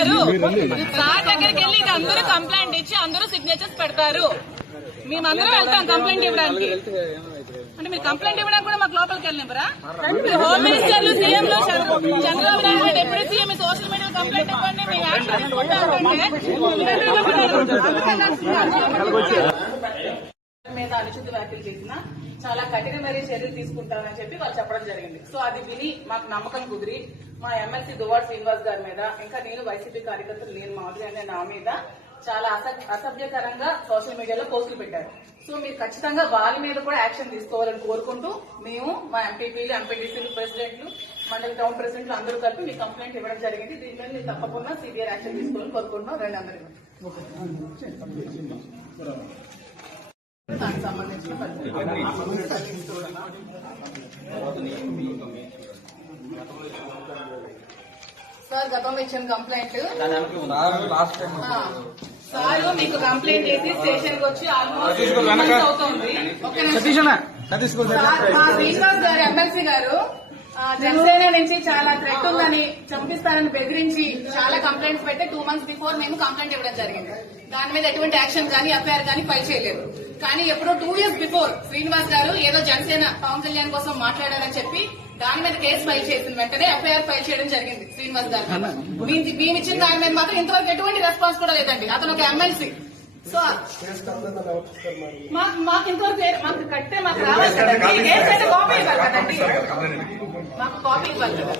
చేస్తారు. సార్ దగ్గరికి వెళ్ళి అందరూ కంప్లైంట్ ఇచ్చి అందరూ సిగ్నేచర్స్ పెడతారు. మేమందరం వెళ్తాం కంప్లైంట్ ఇవ్వడానికి. అంటే మీరు కంప్లైంట్ ఇవ్వడానికి కూడా మాకు లోపలికి వెళ్ళినరా? హోమ్ మినిస్టర్లు, సీఎంలు, Chandrababu Naidu deputy CM social media complaint ఇవ్వండి, మేము యాక్షన్ మీద అనుచిత వ్యాఖ్యలు చేసినా చాలా కఠినమైన చర్యలు తీసుకుంటారని చెప్పి వాళ్ళు చెప్పడం జరిగింది. సో అది విని మాకు నమ్మకం కుదిరి మా ఎమ్మెల్సీ దువ్వాడ శ్రీనివాస్ గారి మీద, ఇంకా నేను వైసీపీ కార్యకర్తలు నేను మాధురి అనే నా మీద చాలా అసభ్యకరంగా సోషల్ మీడియాలో పోస్టులు పెట్టారు. సో మీరు ఖచ్చితంగా వాళ్ళ మీద కూడా యాక్షన్ తీసుకోవాలని కోరుకుంటూ మేము మా ఎంపీపీలు, ఎంపీటీసీలు, ప్రెసిడెంట్లు, మండలి టౌన్ ప్రెసిడెంట్లు అందరూ కలిపి మీ కంప్లైంట్ ఇవ్వడం జరిగింది. దీనిపై మీరు తప్పకుండా సివియర్ యాక్షన్ తీసుకోవాలని కోరుకుంటున్నాం. రండి అందరూ. దానికి సంబంధించిన సార్ గతంలో ఇచ్చిన కంప్లైంట్ సార్ మీకు కంప్లైంట్ చేసి స్టేషన్ కి వచ్చి ఆల్మోస్ట్ అవుతుంది. శ్రీనివాస్ గారు ఎమ్మెల్సీ గారు జనసేన నుంచి చాలా థ్రెట్ ఉందని, చంపిస్తారని బెదిరించి చాలా కంప్లైంట్స్ పెట్టి 2 months బిఫోర్ మేము కంప్లైంట్ ఇవ్వడం జరిగింది. దాని మీద ఎటువంటి యాక్షన్ కానీ ఎఫ్ఐఆర్ కానీ ఫైల్ చేయలేదు. కానీ ఎప్పుడో 2 years బిఫోర్ శ్రీనివాస్ గారు ఏదో జనసేన పవన్ కళ్యాణ్ కోసం మాట్లాడారని చెప్పి దాని మీద కేసు ఫైల్ చేసిన వెంటనే ఎఫ్ఐఆర్ ఫైల్ చేయడం జరిగింది శ్రీనివాస్ గారు. మేము ఇచ్చిన దాని మీద మాత్రం ఇంతవరకు ఎటువంటి రెస్పాన్స్ కూడా లేదండి. అతను ఒక ఎమ్మెల్సీ. సో మాకు ఇంతవరకు మాకు కట్టే మాకు రావాలి కదండి. కేసు అయితే కాపీ ఇవ్వాలి కదండి, మాకు కాపీ ఇవ్వాలి కదా.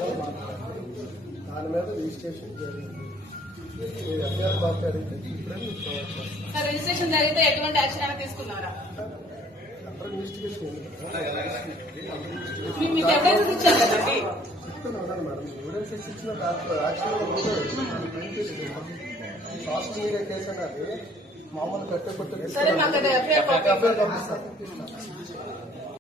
సార్ రిజిస్ట్రేషన్ జరిగితే ఎటువంటి యాక్షన్ అయినా తీసుకున్నారా? మీకు ఎవిడెన్స్ ఇచ్చారు కదండి. మామూలు కట్టే సరే మాకు ఎఫ్ఐఆర్